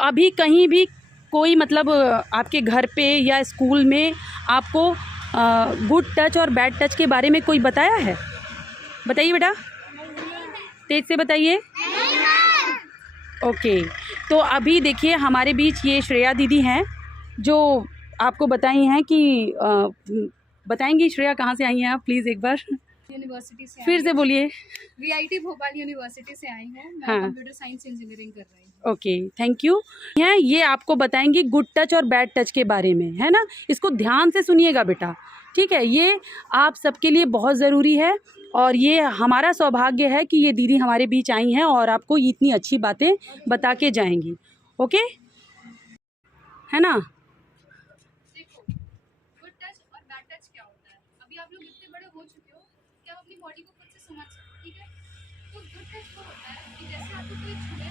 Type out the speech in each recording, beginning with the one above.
अभी कहीं भी कोई मतलब आपके घर पे या स्कूल में आपको गुड टच और बैड टच के बारे में कोई बताया है? बताइए बेटा, तेज से बताइए। ओके, तो अभी देखिए हमारे बीच ये श्रेया दीदी हैं जो आपको बताई हैं कि बताएंगी। श्रेया, कहाँ से आई हैं आप? प्लीज़ एक बार यूनिवर्सिटी से फिर से बोलिए। वीआईटी भोपाल यूनिवर्सिटी से आई हूँ मैं। हाँ। कंप्यूटर साइंस इंजीनियरिंग कर रही हूँ। Okay, thank you. ये आपको बताएंगी गुड टच और बैड टच के बारे में, है ना। इसको ध्यान से सुनिएगा बेटा, ठीक है। ये आप सबके लिए बहुत ज़रूरी है और ये हमारा सौभाग्य है कि ये दीदी हमारे बीच आई हैं और आपको इतनी अच्छी बातें बता के जाएंगी। ओके, है ना। देखो, गुड टच और बैड टच क्या होता है। अभी आप लोग इतने बड़े हो चुके हो कि आप अपनी बॉडी को खुद से समझ सकते, ठीक है। तो गुड टच वो होता है कि जैसे आपको कोई छुए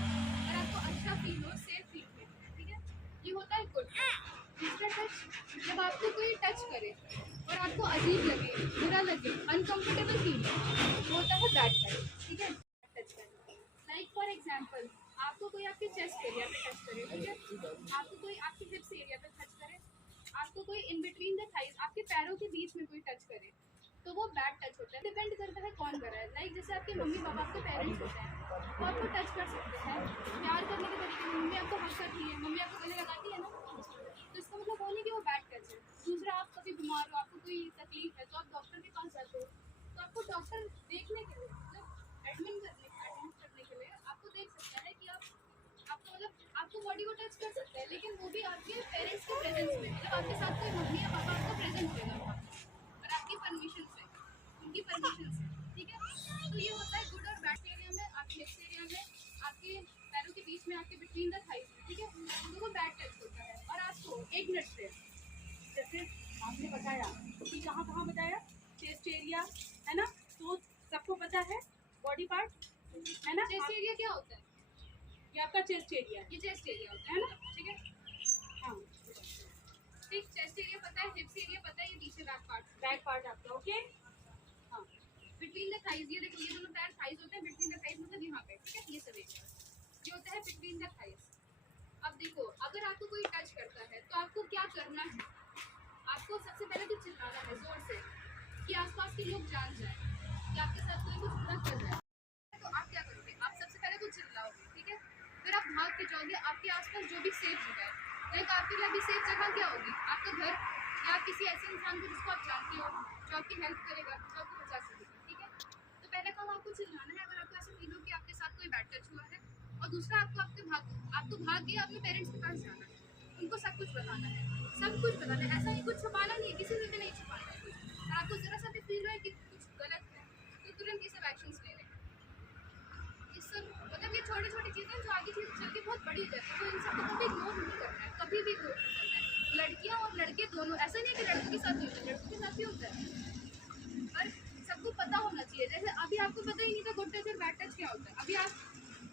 और आपको अच्छा फील हो, सेफ फील हो, ठीक है, ये होता है गुड टच। दूसरा टच, जब आपको कोई टच करे और आपको अजीब लगे, बुरा लगे, अनकंफर्टेबल फील हो, वो होता है बैड टच, ठीक है। टच करना, लाइक फॉर एग्जांपल, आपको कोई आपके चेस्ट एरिया पे टच करे, ठीक है, आपको कोई आपके हिप्स एरिया पे टच करे, आपको कोई इन बिटवीन द थाइज, आपके पैरों के बीच में कोई टच करे, तो वो बैड टच होता है। डिपेंड करता है कौन कर रहा है। लाइक जैसे आपके मम्मी पापा, आपके पेरेंट्स होते हैं, वो आपको टच कर सकते हैं प्यार करने के तरीके में। मम्मी आपको हक करती है, मम्मी आपको गले लगाती है ना, तो इसका मतलब वो नहीं कि वो बैड टच है। दूसरा, आप कभी बीमार हो, आपको कोई तकलीफ है, तो आप डॉक्टर के पास जाते हो, तो आपको डॉक्टर देखने के लिए, मतलब एडमिट करने के लिए आपको देख सकता है कि आपको मतलब आपको बॉडी को टच कर सकता है, लेकिन वो भी आपके पेरेंट्स के प्रेजेंस में, मतलब आपके साथ कोई मम्मी या पापा आपका प्रेजेंट होगा वहाँ और आपकी परमिशन से, उनकी परमिशन से, ठीक है। तो ये होता है गुड और बैड एरिया में, आपके हिप्स एरिया में, आपके पैरों के बीच में, आपके बिटवीन द थाइज में, ठीक है, तो वो बैड टच होता है। और आपको एक मिनट से, जैसे आपने बताया कि कहाँ कहाँ बताया, चेस्ट एरिया, है ना, तो सबको पता है बॉडी पार्ट, है ना। चेस्ट एरिया क्या होता है? ये आपका चेस्ट एरिया, ये चेस्ट एरिया होता है ना, ठीक है। हाँ, ठीक, चेस्ट एरिया पता है, हिप्स एरिया पता है, ये पीछे बैक पार्ट आपका, ओके। हाँ, बिटवीन द थाइज, ये देखो, ये दोनों पैर थाइज होते हैं, बिटवीन द थाइज मतलब यहाँ पे, ठीक है, ये सब एरिया ये होता है बिटवीन द थाइज। अब देखो, अगर आपको कोई टच करता है तो आपको क्या करना है? आपको सबसे पहले तो चिल्लाना है जोर से कि आसपास के लोग जान जाए कि आपके साथ कोई कुछ बुरा कर रहा है। तो आप क्या करोगे? आप सबसे पहले तो चिल्लाओगे, ठीक है, फिर आप भाग के जाओगे आपके आसपास जो भी सेफ जगह है। लाइक आपके लिए अभी सेफ जगह क्या होगी? आपका घर, या आप किसी ऐसे इंसान को जिसको आप जानते हो, जो आपकी हेल्प करेगा, जो आपको बचा सकेगा, ठीक है। तो पहले काम आपको चिल्लाना है अगर आपको ऐसा फील हो कि आपके साथ कोई बैड टच हुआ है। और दूसरा, आपको भाग के अपने पेरेंट्स के पास जाना है, उनको सब कुछ बताना है, सब कुछ बताना है। ऐसा ही कुछ छुपाना नहीं है, किसी से भी नहीं छुपाना है कुछ। और आपको जरा सा भी फील रहा है कि कुछ गलत है, तो तुरंत ये सब एक्शंस लेने हैं। ये सब मतलब ये छोटी छोटी चीज़ें जो आगे चल के बहुत बड़ी हो जाती है, तो इन सबको कभी इग्नोर नहीं करना है, कभी भी इग्नोर नहीं करना है। लड़कियाँ और लड़के दोनों, ऐसा नहीं है कि लड़कों के साथ नहीं होता, लड़कों के साथ भी होता है, पर सबको पता होना चाहिए। जैसे अभी आपको पता ही नहीं था गुड टच और बैड टच क्या होता है, अभी आप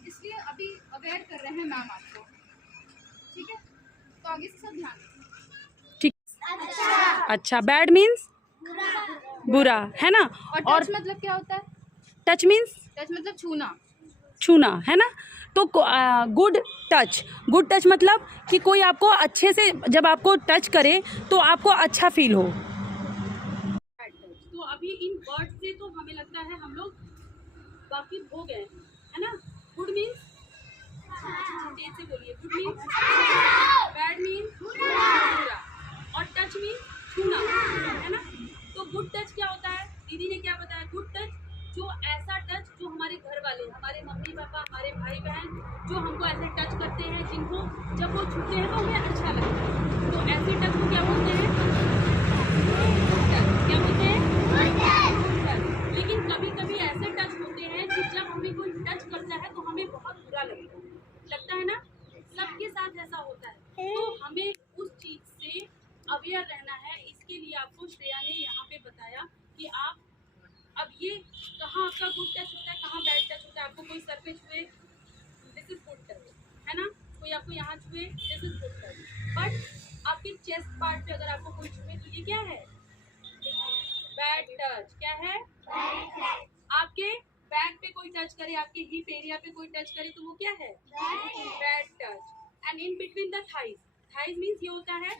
इसलिए अभी अवेयर कर रहे हैं मैम आपको, ठीक है। तो आगे से सब ध्यान रखें, ठीक। अच्छा, बैड मीन्स बुरा, है ना। और टच मतलब क्या होता है? टच मीन्स टच मतलब छूना, छूना, है ना। तो गुड टच मतलब कि कोई आपको अच्छे से जब आपको टच करे तो आपको अच्छा फील हो। तो अभी इन वर्ड से तो हमें लगता है हम लोग वाकिफ हो गए, है ना। गुड मीन्स, तेज से बोलिए, गुड मीन्स, बैड मीन्स बुरा, और टच मीन्स छूना, है ना। तो गुड टच क्या होता है? दीदी ने क्या बताया? गुड टच जो ऐसा टच जो हमारे घर वाले, हमारे मम्मी पापा, हमारे भाई बहन जो हमको ऐसे टच करते हैं, जिनको जब वो छूते हैं तो हमें अच्छा लगता है, तो ऐसे टच को क्या बोलते हैं? क्या बोलते हैं? लेकिन कभी कभी ऐसे टच होते हैं कि जब हमें कोई टच करता है तो हमें बहुत बुरा लगता है ना। सबके साथ ऐसा होता है, तो हमें उस चीज से अवेयर रहना है। इसके लिए आपको श्रेया ने यहाँ पे बताया कि आप अब ये कहाँ आपका गुड टच होता है, कहाँ बैड टच होता है। आपको कोई सर पे छुए, दिस इज गुड टच, है ना। कोई आपको यहाँ छुए, this is good touch. But आपके चेस्ट पार्ट पे अगर आपको कोई छुए तो ये क्या है? Bad touch. क्या है? आपके बैक पे कोई टच करे, आपके हिप एरिया पे कोई टच करे तो वो क्या है? Bad touch. And in between the thighs, thighs means ये होता है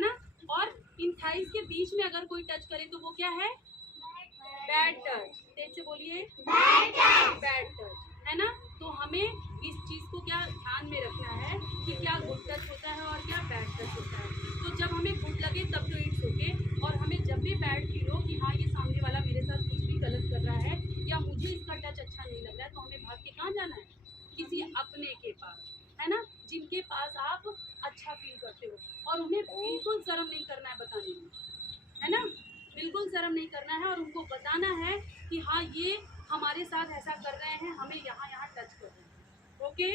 ना, और इन थाइज के बीच में अगर कोई टच करे तो वो क्या है, बैड टच। तेज से बोलिए, बैड टच, है ना। तो हमें इस चीज को क्या ध्यान में रखना है कि क्या गुड टच होता है और क्या बैड टच होता है। तो जब हमें गुड लगे तब तो इट्स ओके, और हमें जब भी बैड फील हो कि हाँ ये सामने वाला मेरे साथ कुछ भी गलत कर रहा है या मुझे इसका टच अच्छा नहीं लग रहा है, तो हमें भाग के कहाँ जाना है, किसी अपने के पास, है ना, जिनके पास आप अच्छा फील करते हो। और उन्हें बिल्कुल शर्म नहीं करना है बताने में, है ना, बिल्कुल शर्म नहीं करना है, और उनको बताना है कि हाँ ये हमारे साथ ऐसा कर रहे हैं, हमें यहाँ यहाँ टच कर रहे हैं। Okay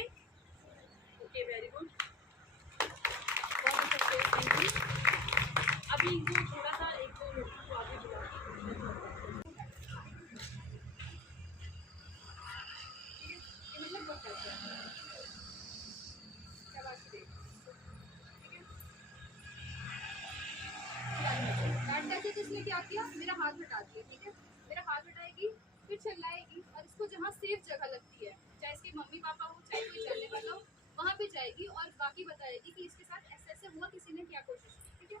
okay, very good. अभी इनको थोड़ा सा एक दो लोगों को आगे बुला के इसने क्या किया, मेरा हाथ हटा दिया, ठीक है, मेरा हाथ हटाएगी, फिर चिल्लाएगी, और इसको जहाँ सेफ जगह लगती है, चाहे इसके मम्मी पापा हो, चाहे कोई जानने वाला हो, वहाँ पे जाएगी और बाकी बताएगी कि इसके साथ ऐसे ऐसे हुआ, किसी ने क्या कोशिश की, ठीक है।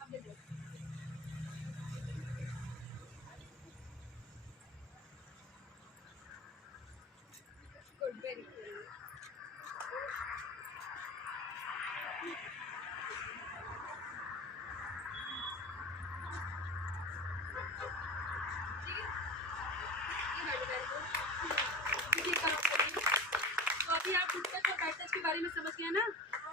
अब ले जाओ। Good, very good. तो अभी आप गुड टच और बैड टच के बारे में समझ गए ना,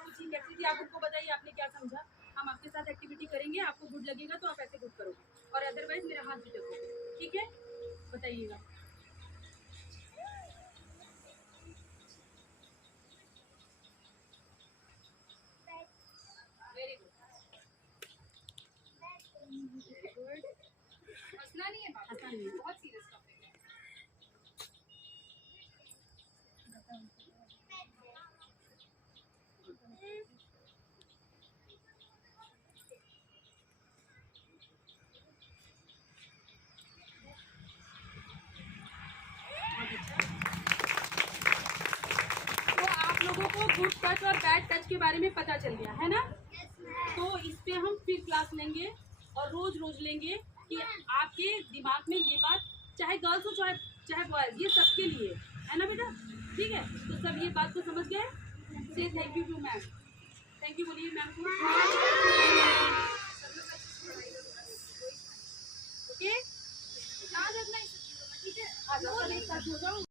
कुछ एक्टिविटी आप उनको बताइए, आपने क्या समझा। हम आपके साथ एक्टिविटी करेंगे, आपको गुड लगेगा तो आप ऐसे गुड करोगे, और अदरवाइज मेरा हाथ झटकोगे, ठीक है, बताइएगा। वेरी गुड, हंसना नहीं है बाबू, हंसना नहीं है। बहुत सीरियस टॉपिक है। तो आप लोगों को गुड टच और बैड टच के बारे में पता चल गया है ना। तो इस पे हम फिर क्लास लेंगे और रोज रोज लेंगे कि आपके दिमाग में ये बात, चाहे गर्ल्स हो चाहे बॉयज, ये सबके लिए है ना बेटा, ठीक है। तो सब ये बात को समझ गए। Say thank you too ma'am, thank you बोलिए मैम को। ओके, याद रखना इस चीज़ों में, ठीक है। एक साथ हो जाओ।